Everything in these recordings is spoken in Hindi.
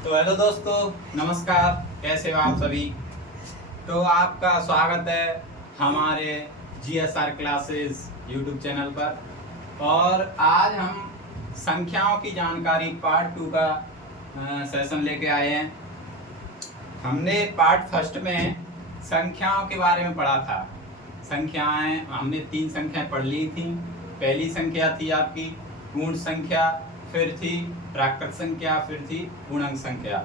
तो हेलो दोस्तों, नमस्कार। कैसे हो आप सभी? तो आपका स्वागत है हमारे GSR क्लासेस यूट्यूब चैनल पर। और आज हम संख्याओं की जानकारी पार्ट 2 का सेशन लेके आए हैं। हमने पार्ट फर्स्ट में संख्याओं के बारे में पढ़ा था। संख्याएं हमने 3 संख्याएं पढ़ ली थी। पहली संख्या थी आपकी पूर्ण संख्या, फिर थी प्राकृत संख्या, फिर थी पूर्णांक संख्या।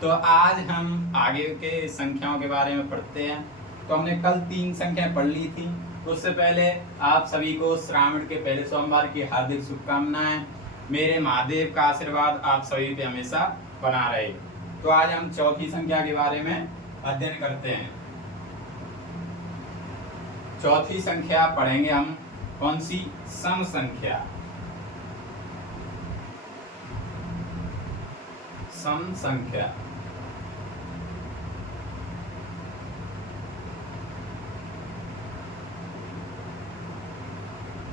तो आज हम आगे के संख्याओं के बारे में पढ़ते हैं। तो हमने कल 3 संख्याएं पढ़ ली थी। उससे पहले आप सभी को श्रावण के पहले सोमवार की हार्दिक शुभकामनाएं। मेरे महादेव का आशीर्वाद आप सभी पे हमेशा बना रहे। तो आज हम चौथी संख्या के बारे में अध्ययन करते हैं। चौथी संख्या पढ़ेंगे हम, कौन सी? सम संख्या। सम संख्या।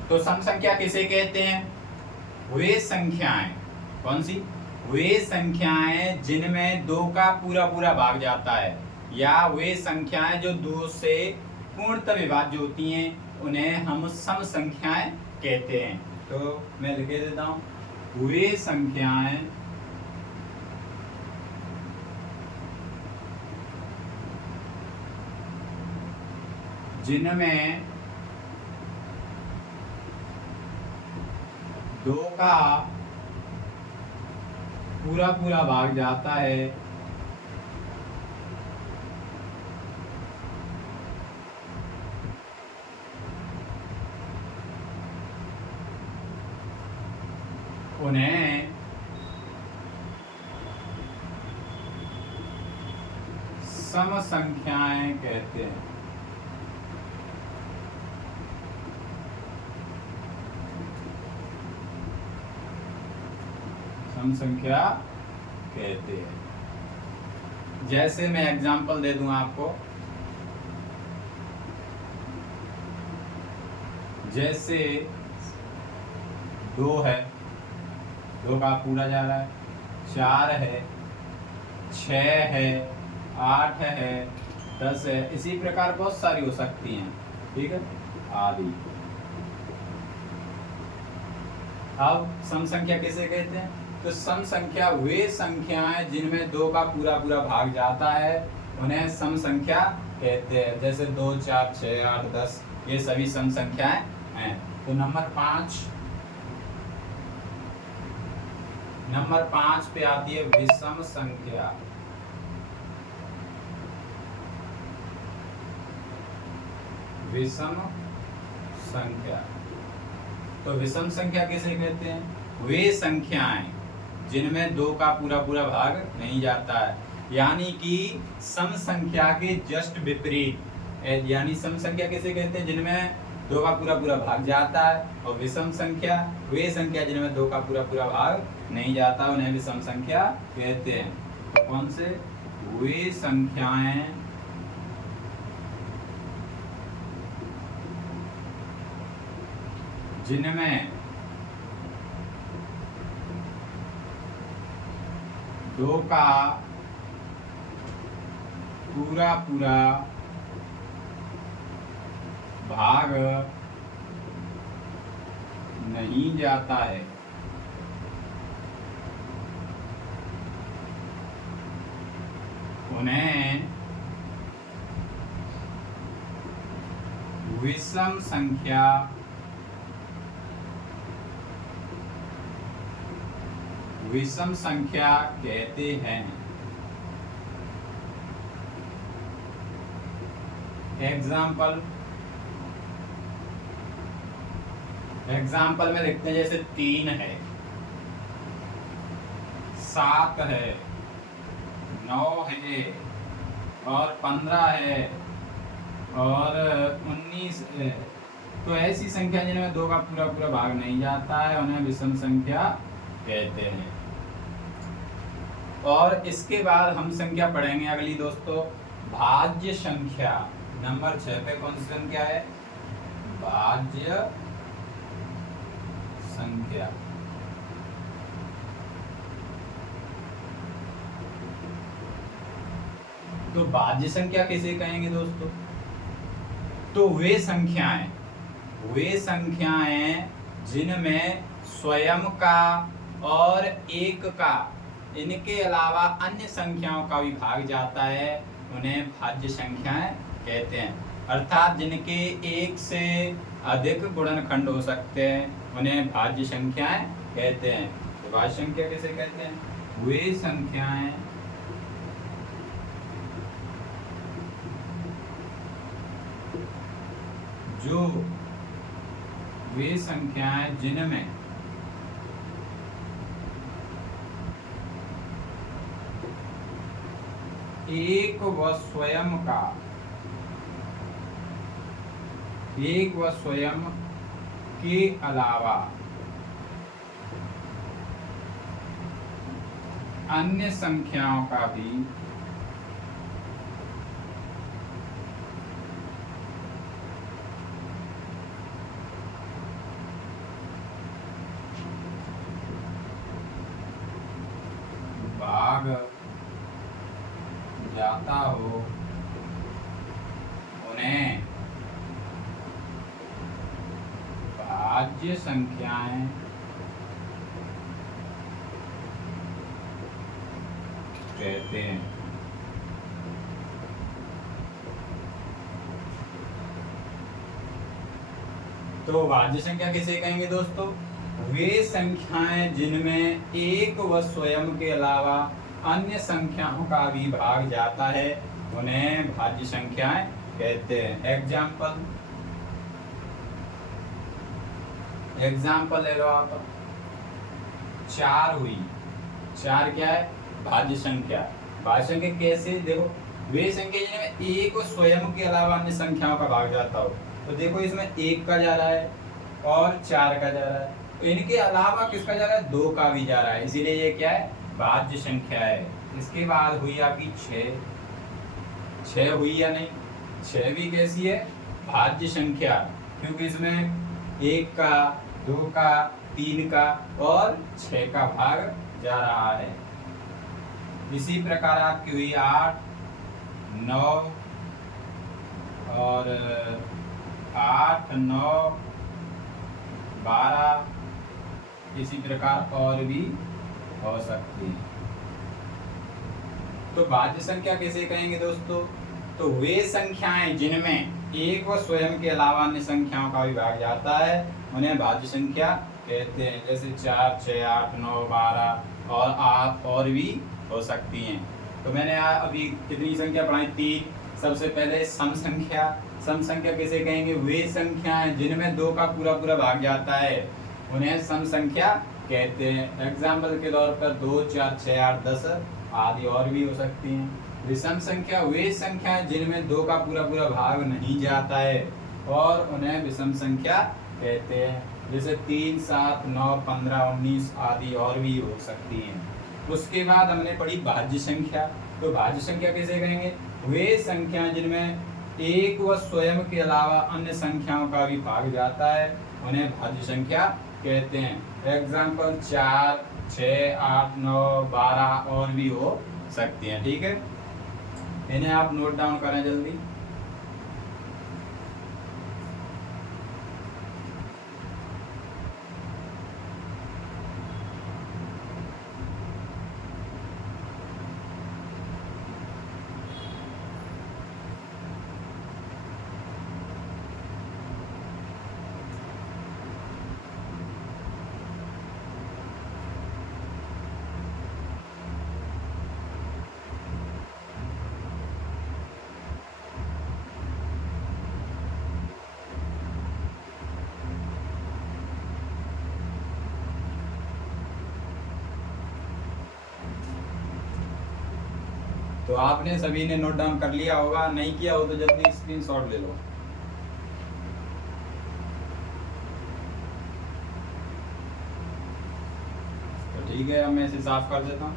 तो सम संख्या किसे कहते हैं? वे संख्याएं, कौन सी? वे संख्याएं जिनमें 2 का पूरा पूरा भाग जाता है, या वे संख्याएं जो 2 से पूर्णतः विभाज्य होती हैं, उन्हें हम सम संख्याएं कहते हैं। तो मैं लिख देता हूं, वे संख्याएं जिनमें 2 का पूरा पूरा भाग जाता है, उन्हें सम संख्याएं कहते हैं। सम संख्या कहते हैं। जैसे मैं एग्जांपल दे दूं आपको, जैसे 2 है, 2 का पूरा जा रहा है, 4 है, 6 है, 8 है, 10 है, इसी प्रकार बहुत सारी हो सकती हैं, ठीक है, आदि। अब सम संख्या किसे कहते हैं? तो सम संख्या वे संख्याएं जिनमें 2 का पूरा पूरा भाग जाता है, उन्हें सम संख्या कहते हैं। जैसे 2, 4, 6, 8, 10, ये सभी सम संख्याएं हैं। तो नंबर 5 पे आती है विषम संख्या। विषम संख्या। तो विषम संख्या किसे कहते हैं? वे संख्याएं जिनमें 2 का पूरा पूरा भाग नहीं जाता है, यानी कि सम संख्या के जस्ट विपरीत। यानी सम संख्या किसे कहते हैं? जिनमें 2 का पूरा पूरा भाग जाता है। और विषम संख्या वे संख्या जिनमें 2 का पूरा पूरा भाग नहीं जाता, उन्हें विषम संख्या कहते हैं। तो कौन से? वे संख्याएं जिनमें 2 का पूरा पूरा भाग नहीं जाता है, उन्हें विषम संख्या कहते हैं। एग्जाम्पल में लिखते हैं, जैसे 3 है, 7 है, 9 है, और 15 है, और 19 है। तो ऐसी संख्या जिनमें 2 का पूरा पूरा भाग नहीं जाता है, उन्हें विषम संख्या कहते हैं। और इसके बाद हम संख्या पढ़ेंगे अगली दोस्तों, भाज्य संख्या। नंबर 6 पे कौन सी संख्या है? भाज्य संख्या। तो भाज्य संख्या किसे कहेंगे दोस्तों? तो वे संख्याएं जिनमें स्वयं का और एक का, इनके अलावा अन्य संख्याओं का भी भाग जाता है, उन्हें भाज्य संख्याएं कहते हैं। अर्थात जिनके एक से अधिक गुणनखंड हो सकते हैं, उन्हें भाज्य संख्याएं कहते हैं। तो भाज्य संख्या किसे कहते हैं? वे संख्याएं जिनमें एक व स्वयं के अलावा अन्य संख्याओं का भी भाग जाता हो, उन्हें भाज्य संख्याएं कहते हैं। तो भाज्य संख्या किसे कहेंगे दोस्तों? वे संख्याएं जिनमें एक व स्वयं के अलावा अन्य संख्याओं का भी भाग जाता है, उन्हें भाज्य संख्याएं कहते हैं। एग्जाम्पल ले लो आप। 4 हुई, 4 क्या है? भाज्य संख्या। भाज्य संख्या कैसे? देखो, वे संख्या जिनमें एक व स्वयं के अलावा अन्य संख्याओं का भाग जाता हो, तो देखो इसमें 1 का जा रहा है और 4 का जा रहा है, तो इनके अलावा किसका जा रहा है? 2 का भी जा रहा है, इसीलिए ये क्या है? भाज्य संख्या है। इसके बाद हुई आपकी 6 हुई या नहीं? 6 भी कैसी है? भाज्य संख्या, क्योंकि इसमें 1 का, 2 का, 3 का और 6 का भाग जा रहा है। इसी प्रकार आपकी हुई 8, 9 और 8, 9, 12, इसी प्रकार और भी हो सकती है। तो भाज्य संख्या किसे कहेंगे दोस्तों? तो वे संख्याएं जिनमें एक व स्वयं के अलावा अन्य संख्याओं का भी भाग जाता है, उन्हें भाज्य संख्या कहते हैं। जैसे 4, 6, 8, 9, 12 और 8 और भी हो सकती हैं। तो मैंने अभी कितनी संख्या पढ़ाई? 3। सबसे पहले सम संख्या। सम संख्या किसे कहेंगे? वे संख्याएं जिनमें 2 का पूरा भाग जाता है, उन्हें सम संख्या कहते हैं। एग्जाम्पल के तौर पर 2, 4, 6, 8, 10 आदि और भी हो सकती हैं। विषम संख्या वे संख्याएं जिनमें 2 का पूरा भाग नहीं जाता है, और उन्हें विषम संख्या कहते हैं। जैसे 3, 7, 9, 15, 19 आदि और भी हो सकती हैं। उसके बाद हमने पढ़ी भाज्य संख्या। तो भाज्य संख्या किसे कहेंगे? वे संख्याएं जिनमें एक व स्वयं के अलावा अन्य संख्याओं का भी भाग जाता है, उन्हें भाज्य संख्या कहते हैं। एग्जाम्पल 4, 6, 8, 9, 12 और भी हो सकती हैं। ठीक है, इन्हें आप नोट डाउन करें जल्दी। तो आपने सभी ने नोट डाउन कर लिया होगा, नहीं किया हो तो जल्दी स्क्रीनशॉट ले लो। तो ठीक है, अब मैं इसे साफ कर देता हूँ।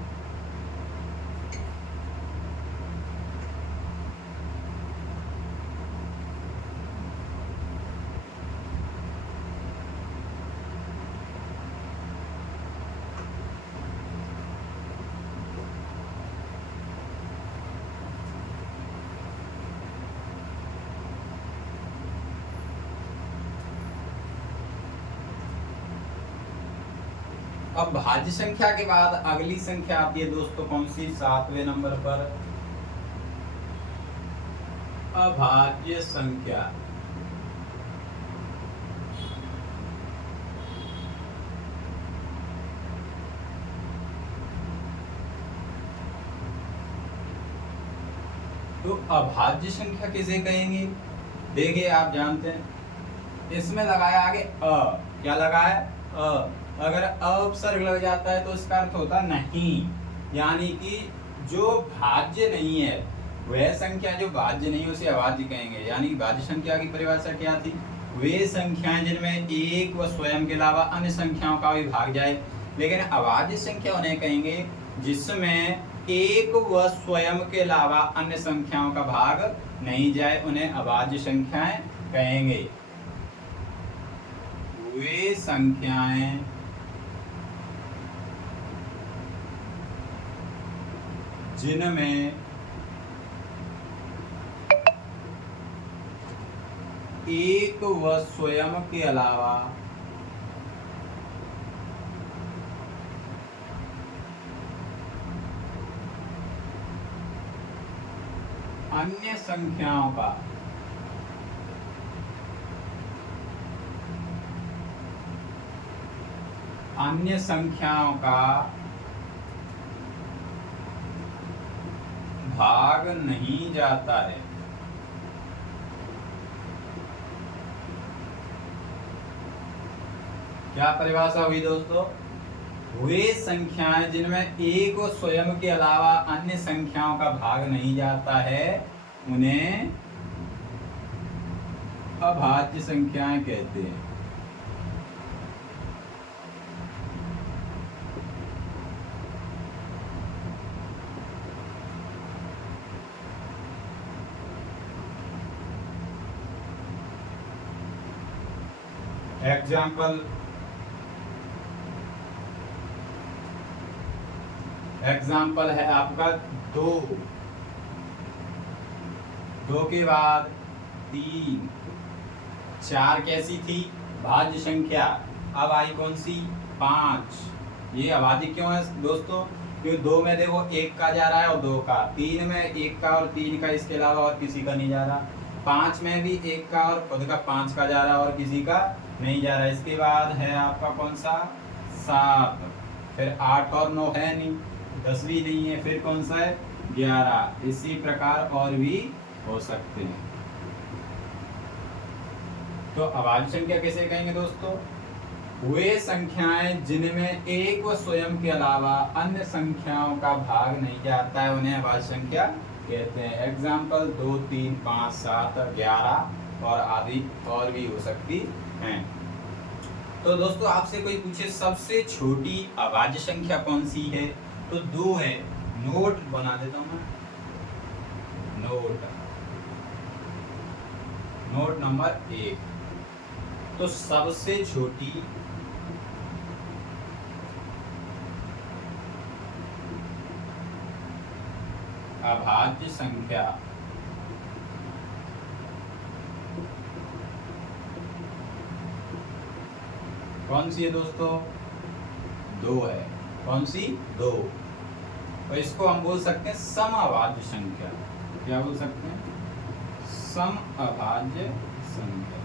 अब भाज्य संख्या के बाद अगली संख्या आती है दोस्तों कौन सी, 7वें नंबर पर अभाज्य संख्या। तो अभाज्य संख्या किसे कहेंगे, देखिए आप जानते हैं इसमें लगाया आगे अ, क्या लगाया अ, अगर अ उपसर्ग लग जाता है तो इसका अर्थ होता नहीं, यानी कि जो भाज्य नहीं है वह संख्या जो भाज्य नहीं है उसे अभाज्य कहेंगे। यानी भाज्य संख्या की परिभाषा क्या थी, वे संख्याएं जिनमें एक व स्वयं के अलावा अन्य संख्याओं का भी भाग जाए। लेकिन अभाज्य संख्या उन्हें कहेंगे जिसमें एक व स्वयं के अलावा अन्य संख्याओं का भाग नहीं जाए, उन्हें अभाज्य संख्याएं कहेंगे। वे संख्याएं जिनमें एक व स्वयं के अलावा अन्य संख्याओं का भाग नहीं जाता है। क्या परिभाषा हुई दोस्तों, वे संख्याएं जिनमें एक व स्वयं के अलावा अन्य संख्याओं का भाग नहीं जाता है उन्हें अभाज्य संख्याएं कहते हैं। एग्जाम्पल है आपका दो के बाद 3, 4 कैसी थी भाज्य संख्या, अब आई कौन सी 5। ये अभाज्य क्यों है दोस्तों, क्योंकि 2 में देखो 1 का जा रहा है और 2 का, 3 में 1 का और 3 का, इसके अलावा और किसी का नहीं जा रहा, 5 में भी 1 का और खुद का 5 का जा रहा और किसी का नहीं जा रहा। इसके बाद है आपका कौन सा 7, फिर 8 और 9 है नहीं, 10 भी नहीं है, फिर कौन सा है 11। इसी प्रकार और भी हो सकते हैं। तो अभाज्य संख्या किसे कहेंगे दोस्तों, वे संख्याएं जिनमें एक व स्वयं के अलावा अन्य संख्याओं का भाग नहीं जाता है उन्हें अभाज्य संख्या कहते हैं। एग्जाम्पल 2, 3, 5, 7, 11 और आदि और भी हो सकती हैं। तो दोस्तों आपसे कोई पूछे सबसे छोटी अभाज्य संख्या कौन सी है, तो 2 है। नोट बना देता हूं मैं, नोट नंबर 1। तो सबसे छोटी अभाज्य संख्या कौन सी है दोस्तों, 2 है। कौन सी 2। तो इसको हम बोल सकते हैं सम अभाज्य संख्या। क्या बोल सकते हैं, सम अभाज्य संख्या।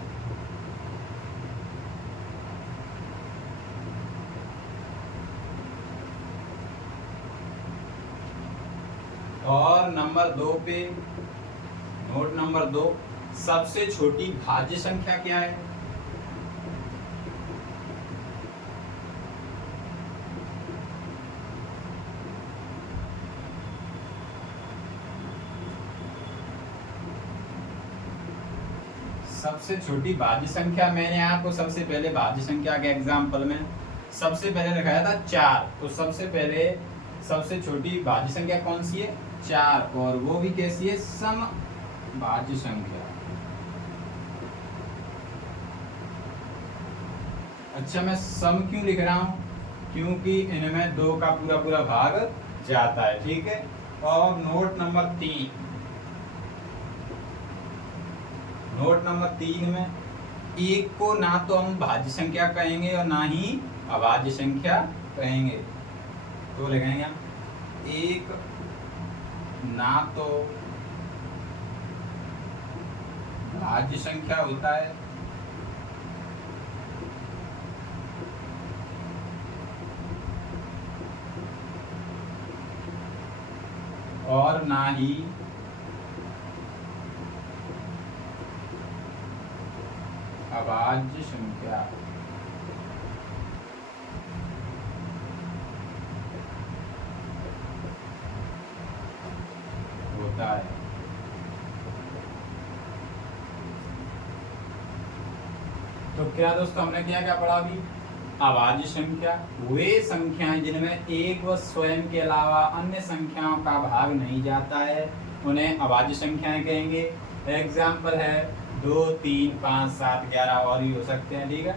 और नंबर 2 पे, नोट नंबर 2, सबसे छोटी भाज्य संख्या क्या है, सबसे छोटी भाज्य संख्या मैंने आपको सबसे पहले भाज्य संख्या के एग्जाम्पल में सबसे पहले दिखाया था 4। तो सबसे पहले सबसे छोटी भाज्य संख्या कौन सी है, 4, और वो भी कैसी है, सम भाज्य संख्या। अच्छा मैं सम क्यों लिख रहा हूं, क्योंकि इनमें 2 का पूरा पूरा भाग जाता है, ठीक है। और नोट नंबर 3, नोट नंबर 3 में 1 को ना तो हम भाज्य संख्या कहेंगे और ना ही अभाज्य संख्या कहेंगे तो लिखेंगे हम एक ना तो भाज्य संख्या होता है और ना ही अभाज्य संख्या होता है। तो क्या दोस्तों हमने क्या पढ़ा अभी? अभाज्य संख्या वे संख्याएं जिनमें एक व स्वयं के अलावा अन्य संख्याओं का भाग नहीं जाता है उन्हें अभाज्य संख्याएं कहेंगे। एग्जाम्पल है 2, 3, 5, 7, 11 और भी हो सकते हैं। ठीक है।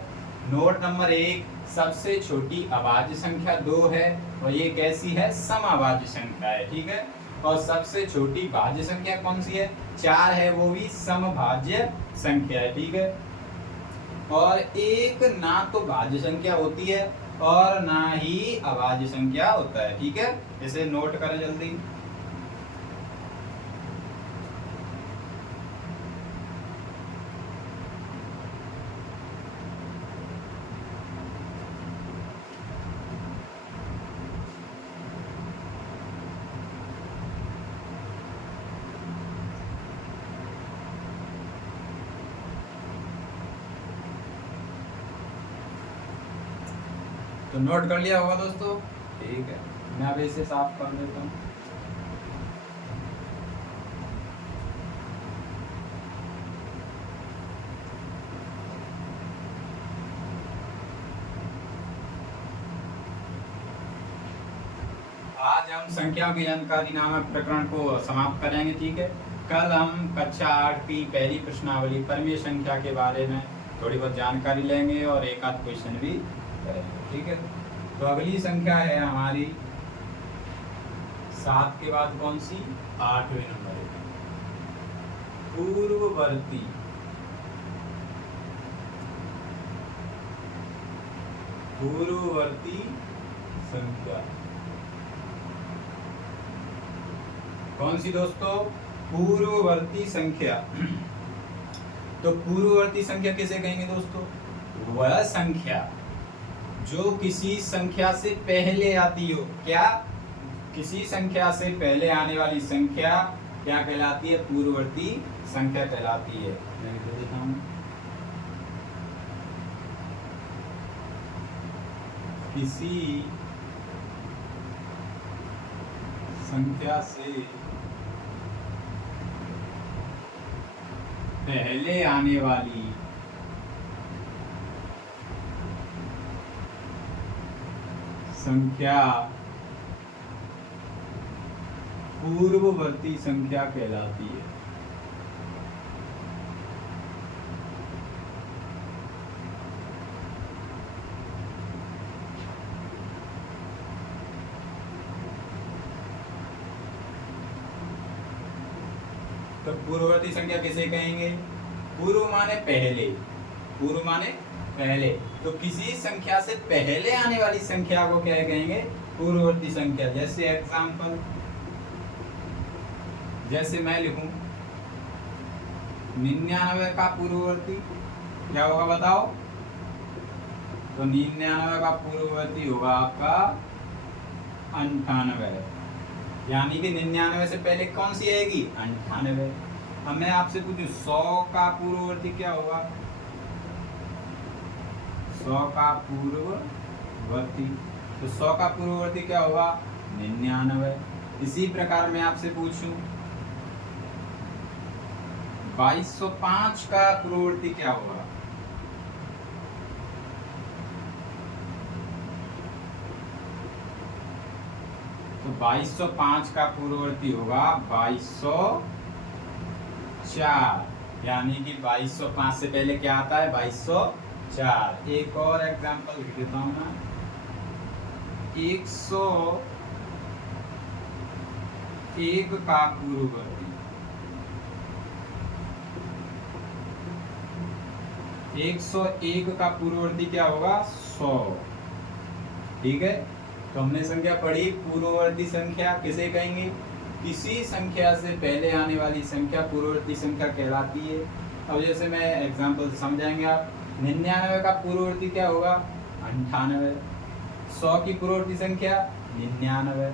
नोट नंबर 1, सबसे छोटी अभाज्य संख्या 2 है और ये कैसी है? समअभाज्य संख्या है। ठीक है। और सबसे छोटी भाज्य संख्या कौन सी है? 4 है, वो भी समभाज्य संख्या है। ठीक है। और एक ना तो भाज्य संख्या होती है और ना ही अभाज्य संख्या होता है। ठीक है। इसे नोट करें जल्दी। तो नोट कर लिया होगा दोस्तों। ठीक है, मैं अब इसे साफ कर देता हूँ। आज हम संख्याओं की जानकारी नामक प्रकरण को समाप्त करेंगे। ठीक है। कल हम कक्षा 8 की पहली प्रश्नावली परमीय संख्या के बारे में थोड़ी बहुत जानकारी लेंगे और एक आध क्वेश्चन भी करेंगे। ठीक है। तो अगली संख्या है हमारी 7 के बाद कौन सी? 8वें नंबर है पूर्ववर्ती संख्या। कौन सी दोस्तों? पूर्ववर्ती संख्या। तो पूर्ववर्ती संख्या किसे कहेंगे दोस्तों? वह संख्या जो किसी संख्या से पहले आती हो। क्या? किसी संख्या से पहले आने वाली संख्या क्या कहलाती है? पूर्ववर्ती संख्या कहलाती है। मैं लिख देता हूं, किसी संख्या से पहले आने वाली संख्या पूर्ववर्ती संख्या कहलाती है। तो पूर्ववर्ती संख्या किसे कहेंगे? पूर्व माने पहले। पूर्व माने पहले। तो किसी संख्या से पहले आने वाली संख्या को क्या कहेंगे? पूर्ववर्ती संख्या। जैसे एग्जांपल, जैसे मैं लिखूं 99 का पूर्ववर्ती क्या होगा बताओ? तो 99 का पूर्ववर्ती होगा आपका 98। यानी कि 99 से पहले कौन सी आएगी? 98। अब मैं आपसे पूछूं 100 का पूर्ववर्ती क्या होगा? 100 का पूर्ववर्ती, तो 100 का पूर्ववर्ती क्या होगा? 99। इसी प्रकार मैं आपसे पूछूं 2205 का पूर्ववर्ती क्या होगा? तो 2205 का पूर्ववर्ती होगा 2204। यानी कि 2205 से पहले क्या आता है? 2204। एक और एग्जांपल लिख देता हूं ना, 101 का पूर्ववर्ती, 101 का पूर्ववर्ती क्या होगा? 100। ठीक है। तो हमने संख्या पढ़ी, पूर्ववर्ती संख्या किसे कहेंगे? किसी संख्या से पहले आने वाली संख्या पूर्ववर्ती संख्या कहलाती है। अब जैसे मैं एग्जांपल से समझाएंगे आप। 99 का पूर्ववर्ती क्या होगा? 98। 100 की पूर्ववर्ती संख्या 99।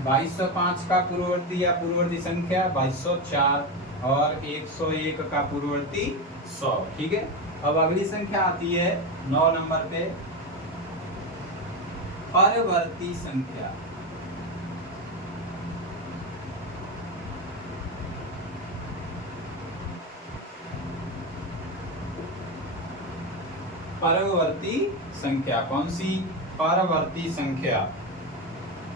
2205 का पूर्ववर्ती या पूर्ववर्ती संख्या 2204 और 101 का पूर्ववर्ती 100। ठीक है। अब अगली संख्या आती है 9 नंबर पे, परवर्ती संख्या। परवर्ती संख्या कौन सी? परवर्ती संख्या।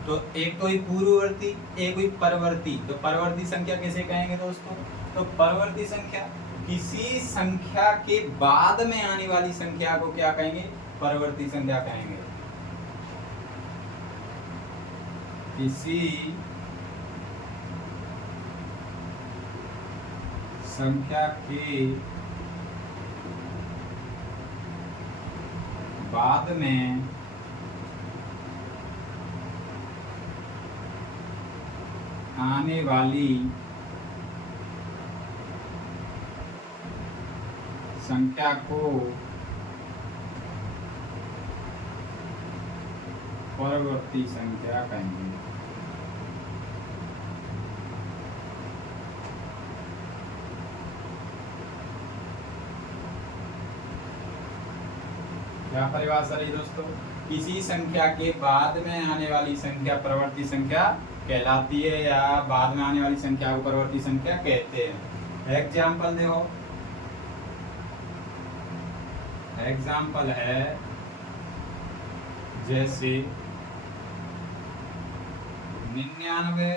तो एक तो ही पूर्ववर्ती, एक हुई परवर्ती। तो परवर्ती संख्या किसे कहेंगे दोस्तों? तो परवर्ती संख्या, किसी संख्या के बाद में आने वाली संख्या को क्या कहेंगे? परवर्ती संख्या कहेंगे। किसी संख्या के बाद में आने वाली संख्या को परवर्ती संख्या कहेंगे। क्या परिभाषा रही दोस्तों? किसी संख्या के बाद में आने वाली संख्या परवर्ती संख्या कहलाती है, या बाद में आने वाली संख्या को परवर्ती संख्या कहते हैं। एग्जाम्पल देखो, एग्जाम्पल है जैसे 99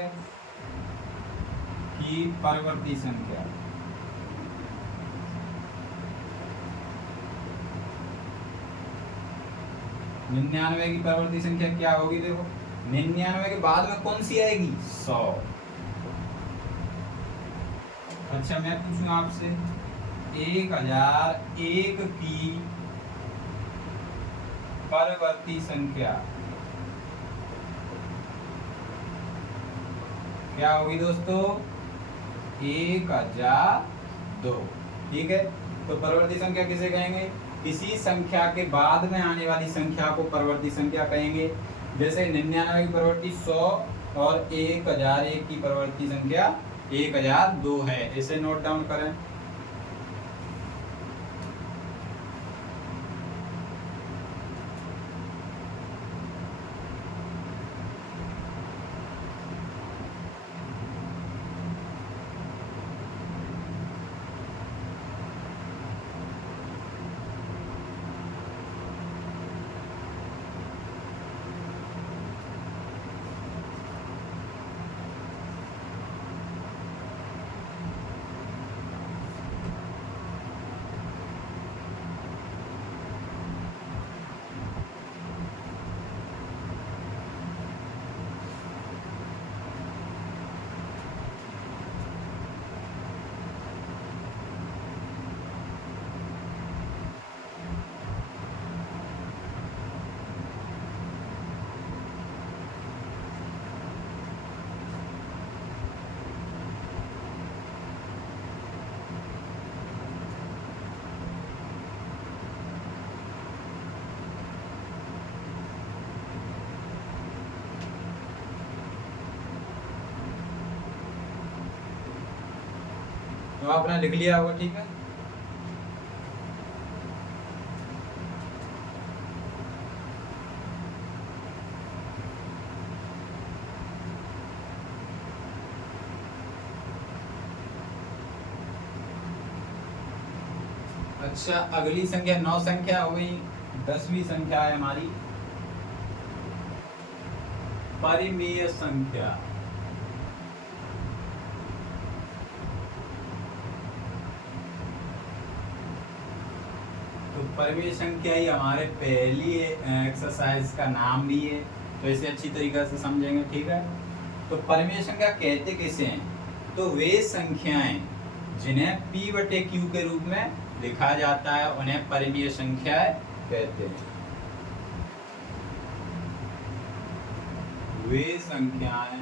की परवर्ती संख्या। 99 की परवर्ती संख्या क्या होगी? देखो 99 के बाद में कौन सी आएगी? 100। अच्छा मैं पूछूं आपसे, 1001 की परवर्ती संख्या क्या होगी दोस्तों? 1002। ठीक है। तो परवर्ती संख्या किसे कहेंगे? किसी संख्या के बाद में आने वाली संख्या को परवर्ती संख्या कहेंगे। जैसे 99 की परवर्ती 100 और 1001 की परवर्ती संख्या 1002 है। इसे नोट डाउन करें। तो आपने लिख लिया होगा। ठीक है। अच्छा अगली संख्या 9 संख्या हो गई। 10वीं संख्या है हमारी परिमेय संख्या। तो परिमेय संख्या ही हमारे पहली एक्सरसाइज का नाम भी है, तो इसे अच्छी तरीके से समझेंगे। ठीक है। तो परिमेय संख्या कहते किसे हैं? तो वे संख्याएं जिन्हें P/Q के रूप में लिखा जाता है उन्हें परिमेय संख्याएं कहते हैं। वे संख्याएं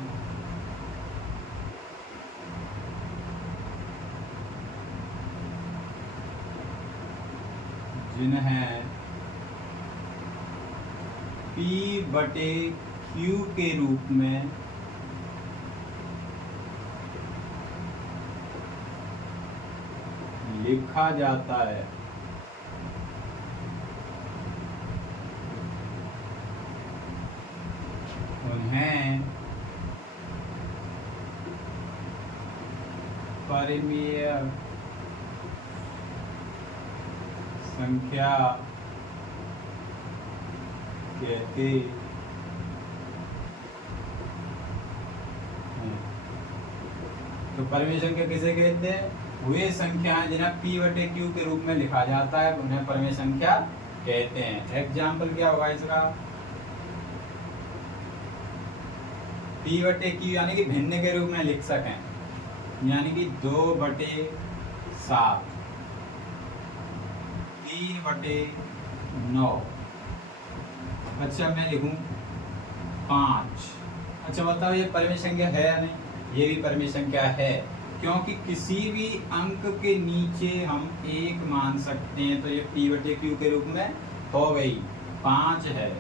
जिन्हें P/Q के रूप में लिखा जाता है, उन्हें परिमेय संख्या कहते हैं। तो परिमेय संख्या किसे कहते हैं? वे संख्याएं जिन्हें P/Q के रूप में लिखा जाता है उन्हें परिमेय संख्या कहते हैं। एग्जाम्पल क्या होगा इसका? P/Q यानी कि भिन्न के रूप में लिख सकें, यानी कि 2/7, 3/9। अच्छा मैं लिखूं 5। अच्छा बताओ ये परिमेय संख्या है या नहीं? ये भी परिमेय संख्या है, क्योंकि किसी भी अंक के नीचे हम 1 मान सकते हैं, तो ये P/Q के रूप में हो गई। 5 है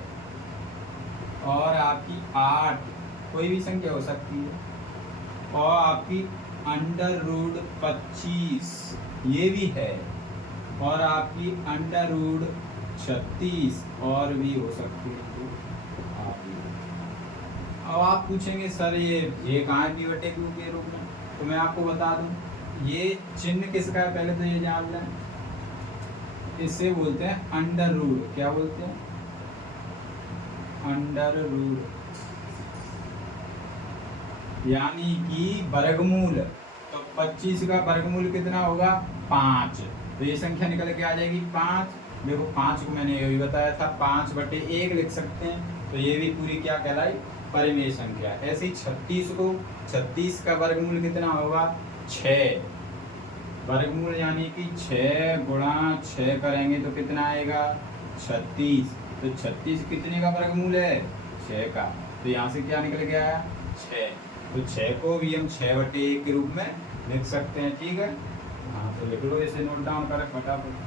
और आपकी 8, कोई भी संख्या हो सकती है, और आपकी √25 ये भी है, और आपकी √36 और भी हो सकती है। तो अब आप पूछेंगे सर ये कहाँ है P/Q के रूप में? तो मैं आपको बता दूं, ये चिन्ह किसका है पहले तो ये जान लें। इसे बोलते हैं अंडर रूट। क्या बोलते हैं? अंडर रूट, यानी कि वर्गमूल। तो 25 का वर्गमूल कितना होगा? 5। तो ये संख्या निकल के आ जाएगी 5। देखो 5 को मैंने ये भी बताया था 5/1 लिख सकते हैं, तो ये भी पूरी क्या कहलाई? परिमेय संख्या। ऐसे ही 36 का वर्गमूल कितना होगा? 6। वर्गमूल यानी कि 6 गुणा 6 करेंगे तो कितना आएगा? 36। तो 36 कितने का वर्गमूल है? 6 का। तो यहाँ से क्या निकल के आया? 6। तो 6 को भी हम 6/1 के रूप में लिख सकते हैं। ठीक है, हाँ तो लिख लो, इसे नोट डाउन करें फटाफट।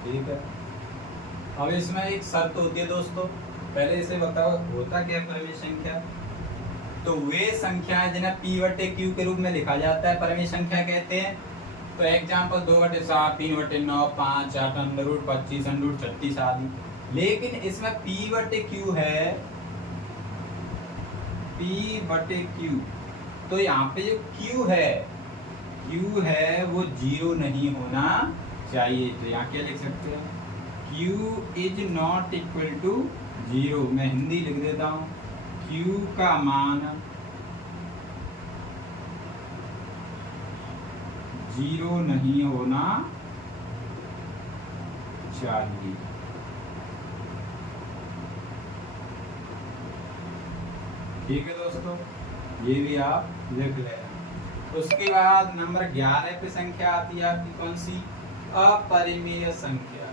ठीक है, अब इसमें एक शर्त होती है दोस्तों, पहले इसे बताओ होता क्या है परिमेय संख्या? तो वे संख्याएं जिन्हें P/Q के रूप में लिखा जाता है परिमेय संख्या कहते हैं। तो एग्जाम्पल 2/7, 3/9, 5, 8, √25, √36 आदि। लेकिन इसमें P/Q है, P/Q, तो यहाँ पे जो Q है वो 0 नहीं होना चाहिए। तो यहाँ क्या लिख सकते हैं? Q is not equal to 0। मैं हिंदी लिख देता हूँ, Q का मान 0 नहीं होना चाहिए। ठीक है दोस्तों, ये भी आप लिख लेना। उसके बाद नंबर 11 पे संख्या आती है आपकी कौन सी? अपरिमेय संख्या।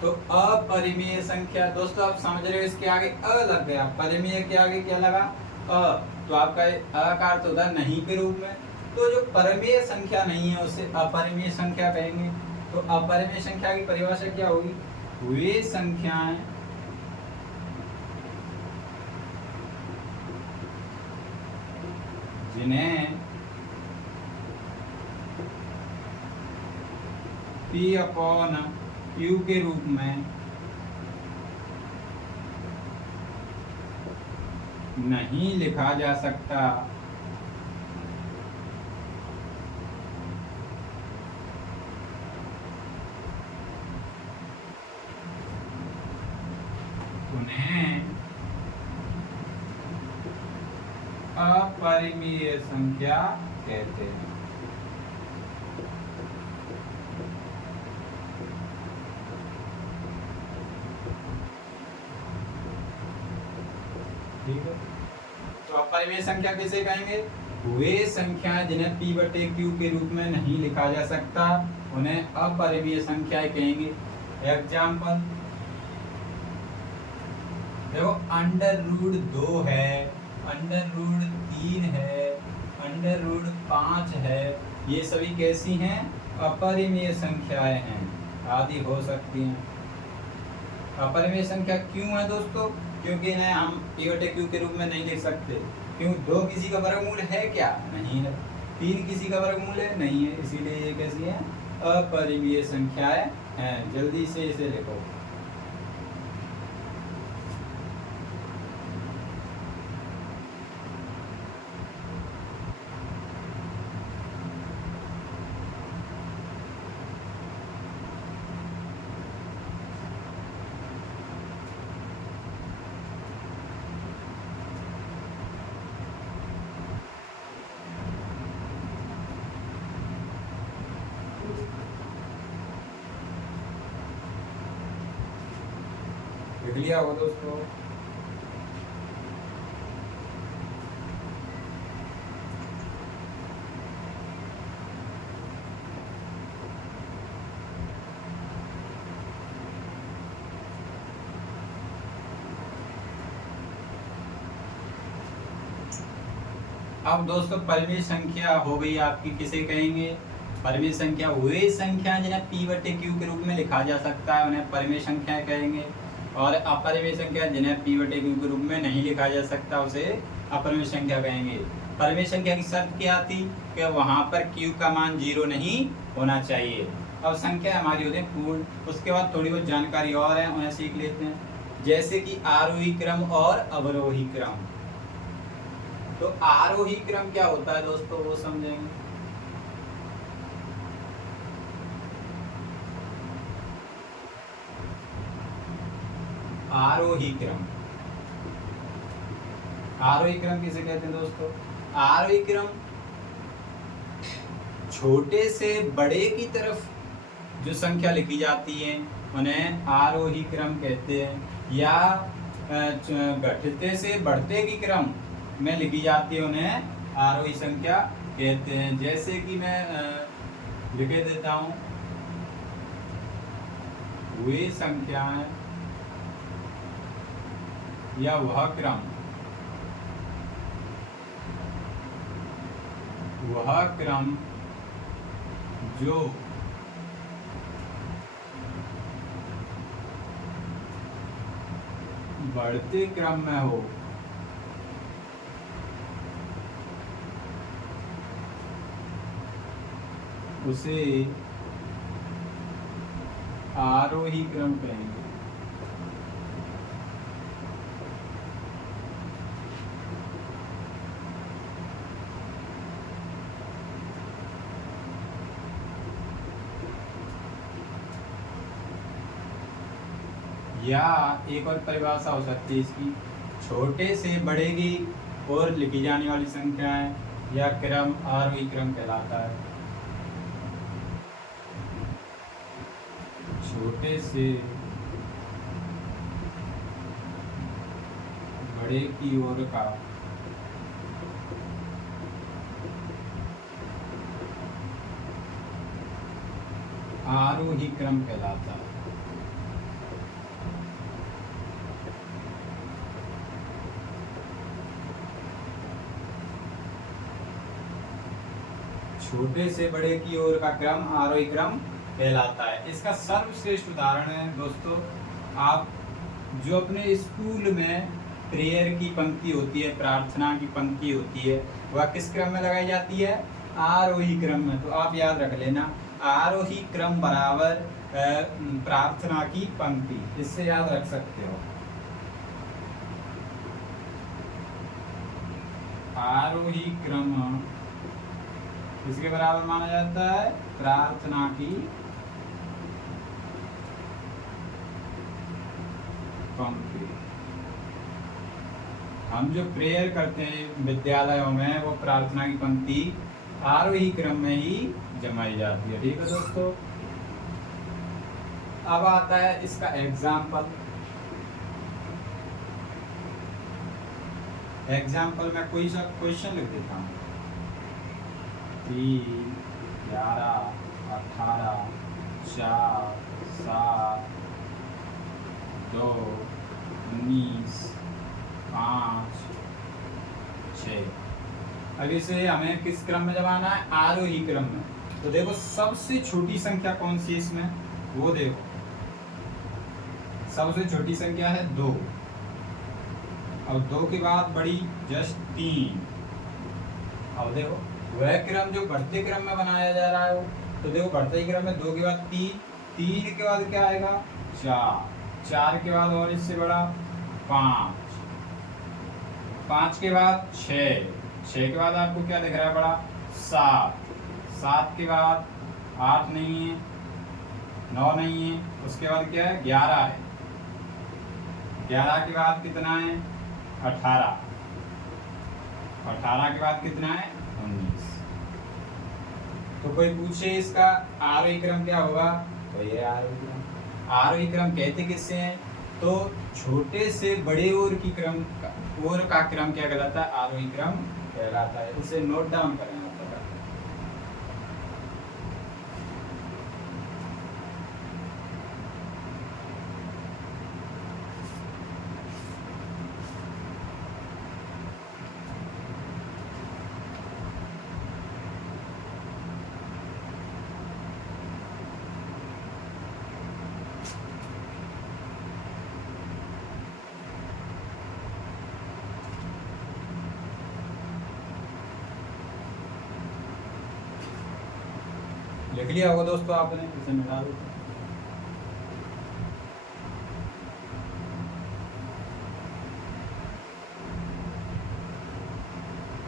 तो अपरिमेय संख्या दोस्तों आप समझ रहे हो, इसके आगे अ लग गया, परिमेय के आगे क्या लगा? अ। तो आपका अ का अर्थ होता है नहीं के रूप में। तो जो परिमेय संख्या नहीं है उसे अपरिमेय संख्या कहेंगे। तो अपरिमेय संख्या की परिभाषा क्या होगी? वे संख्याएं जिन्हें P/Q के रूप में नहीं लिखा जा सकता, उन्हें अपरिमेय संख्या कहते हैं। ठीक है, तो अपरिमेय संख्या किसे कहेंगे? वे संख्याएं जिन्हें p बटे q के रूप में नहीं लिखा जा सकता उन्हें अपरिमेय संख्याएं कहेंगे। एग्जाम्पल देखो, अंडर रूट 2 है, अंडर रूट 3 है, अंडर रूट 5 है, ये सभी कैसी हैं? अपरिमेय संख्याएं हैं, आदि हो सकती हैं। अपरिमेय संख्या क्यों है दोस्तों? क्योंकि इन्हें हम p बटे q के रूप में नहीं लिख सकते। क्यों? 2 किसी का वर्गमूल है क्या? नहीं है। 3 किसी का वर्गमूल है? नहीं है। इसीलिए ये कैसी है? अपरिमेय संख्याएं हैं। जल्दी से इसे लिखो। लिख लिया हो दोस्तों? अब दोस्तों परिमेय संख्या हो गई आपकी, किसे कहेंगे? परिमेय संख्या वे संख्या जिन्हें p बटे q के रूप में लिखा जा सकता है उन्हें परिमेय संख्या कहेंगे। और अपरिमेय संख्या जिन्हें p बटे q के रूप में नहीं लिखा जा सकता उसे अपरिमेय संख्या कहेंगे। परिमेय संख्या की शर्त क्या थी? कि वहां पर q का मान 0 नहीं होना चाहिए। अब संख्या हमारी होती है पूर्ण। उसके बाद थोड़ी बहुत जानकारी और है, उन्हें सीख लेते हैं। जैसे कि आरोही क्रम और अवरोही क्रम। तो आरोही क्रम क्या होता है दोस्तों, वो समझेंगे। आरोही क्रम, आरोही क्रम किसे कहते हैं दोस्तों? आरोही क्रम छोटे से बड़े की तरफ जो संख्या लिखी जाती है उन्हें आरोही क्रम कहते हैं। या घटते से बढ़ते की क्रम में लिखी जाती है उन्हें आरोही संख्या कहते हैं। जैसे कि मैं लिख देता हूं, वे संख्याएं या वह क्रम, वह क्रम जो बढ़ते क्रम में हो उसे आरोही क्रम कहेंगे। या एक और परिभाषा हो सकती है इसकी, छोटे से बड़े की ओर लिखी जाने वाली संख्याएं या क्रम आरोही क्रम कहलाता है। छोटे से बड़े की ओर का आरोही क्रम कहलाता है। छोटे से बड़े की ओर का क्रम आरोही क्रम कहलाता है। इसका सर्वश्रेष्ठ उदाहरण है दोस्तों, आप जो अपने स्कूल में प्रेयर की पंक्ति होती है, प्रार्थना की पंक्ति होती है, वह किस क्रम में लगाई जाती है? आरोही क्रम में। तो आप याद रख लेना, आरोही क्रम बराबर प्रार्थना की पंक्ति, इससे याद रख सकते हो। आरोही क्रम किसके बराबर माना जाता है? प्रार्थना की पंक्ति। हम जो प्रेयर करते हैं विद्यालयों में वो प्रार्थना की पंक्ति आरोही क्रम में ही जमाई जाती है। ठीक है दोस्तों, अब आता है इसका एग्जाम्पल। एग्जाम्पल में कोई सा क्वेश्चन लिख देता हूँ। 3, 11, 18, 4, 7, 2, 19, 5, 6। अब इसे हमें किस क्रम में जमाना है? आरोही क्रम में। तो देखो सबसे छोटी संख्या कौन सी है इसमें, वो देखो सबसे छोटी संख्या है 2, और 2 के बाद बड़ी जस्ट 3। अब देखो वह क्रम जो बढ़ते क्रम में बनाया जा रहा है, तो देखो बढ़ते क्रम में 2 के बाद 3, 3 के बाद क्या आएगा? 4, 4 के बाद और इससे बड़ा 5, 5 के बाद 6, 6 के बाद आपको क्या दिख रहा है बड़ा? 7, 7 के बाद 8 नहीं है, 9 नहीं है, उसके बाद क्या है? 11 है, 11 के बाद कितना है? 18, 18 के बाद कितना है? 19। तो कोई पूछे इसका आरोही क्रम क्या होगा, तो ये आरोही क्रम। आरोही क्रम कहते किससे हैं? तो छोटे से बड़े ओर की क्रम ओर का क्रम क्या कहलाता है? आरोही क्रम कहलाता है। उसे नोट डाउन करें। लिख लिया होगा दोस्तों आपने, इसे मिटा दो।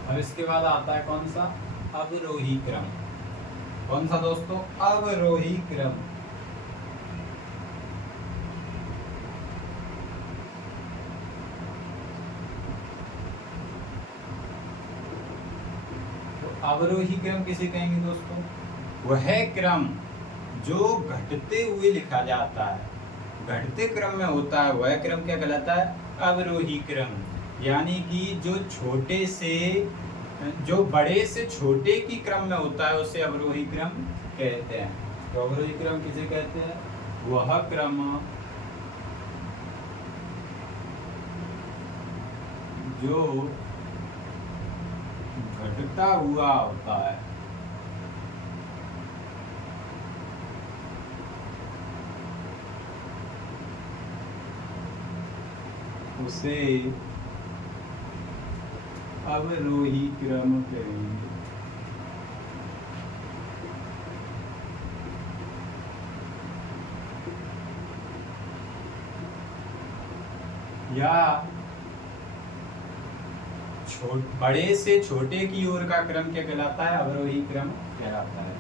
अब इसके बाद आता है कौन सा? अवरोही क्रम। कौन सा दोस्तों? अवरोही क्रम। तो अवरोही क्रम किसे कहेंगे दोस्तों? वह क्रम जो घटते हुए लिखा जाता है, घटते क्रम में होता है, वह क्रम क्या कहलाता है? अवरोही क्रम। यानी कि जो बड़े से छोटे की क्रम में होता है उसे अवरोही क्रम कहते हैं। तो अवरोही क्रम किसे कहते हैं? वह क्रम जो घटता हुआ होता है, उसे अवरोही क्रम कहेंगे। या बड़े से छोटे की ओर का क्रम क्या कहलाता है? अवरोही क्रम कहलाता है।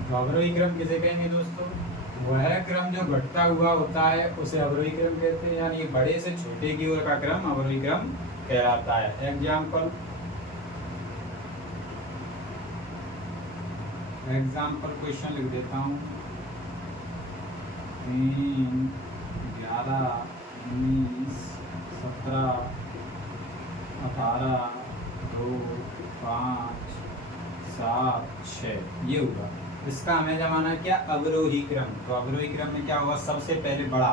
तो अवरोही क्रम किसे कहेंगे दोस्तों? वह क्रम जो घटता हुआ होता है उसे अवरोही क्रम कहते हैं। यानी बड़े से छोटे की ओर का क्रम अवरोही क्रम कहलाता है। एग्जाम्पल क्वेश्चन लिख देता हूँ। 3, 11, 19, 17, 18, 2, 5, 7, 6 ये होगा। इसका हमें जमाना है क्या? अवरोही क्रम। तो अवरोही क्रम में क्या होगा? सबसे पहले बड़ा,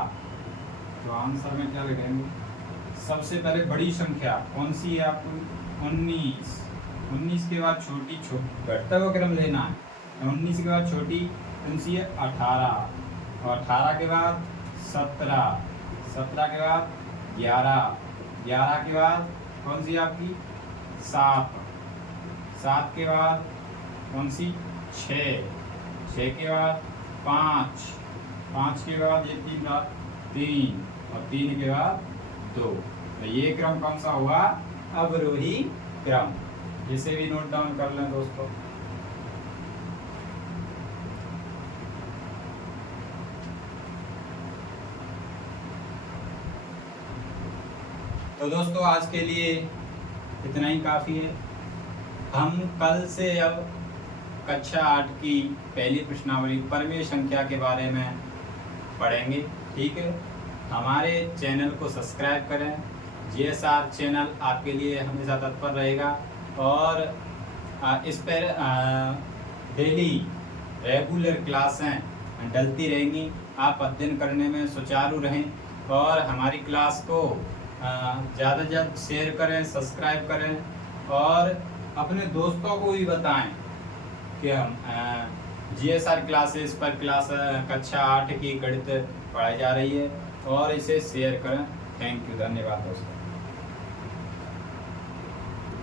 तो आंसर में क्या लिखेंगे? सबसे पहले बड़ी संख्या कौन सी है आपको? 19। 19 के बाद छोटी, घटता हुआ क्रम लेना है। 19 के बाद छोटी कौन सी है? 18, और 18 के बाद 17, 17 के बाद 11, 11 के बाद कौन सी आपकी? 7, 7 के बाद कौन सी 6, 6 के बाद 5, 5 के बाद ये 3 था 3 और 3 के बाद 2। तो ये क्रम कौन सा हुआ? अवरोही क्रम। इसे भी नोट डाउन कर लें दोस्तों। तो दोस्तों आज के लिए इतना ही काफ़ी है। हम कल से अब कक्षा 8 की पहली प्रश्नावली परमेय संख्या के बारे में पढ़ेंगे। ठीक है, हमारे चैनल को सब्सक्राइब करें। जीएसआर चैनल आपके लिए हमेशा तत्पर रहेगा और इस पर डेली रेगुलर क्लासें डलती रहेंगी। आप अध्ययन करने में सुचारू रहें और हमारी क्लास को ज़्यादा से ज़्यादा शेयर करें, सब्सक्राइब करें और अपने दोस्तों को भी बताएं कि हम जीएसआर क्लासेस पर कक्षा 8 की गणित पढ़ाई जा रही है और इसे शेयर करें। थैंक यू, धन्यवाद दोस्तों।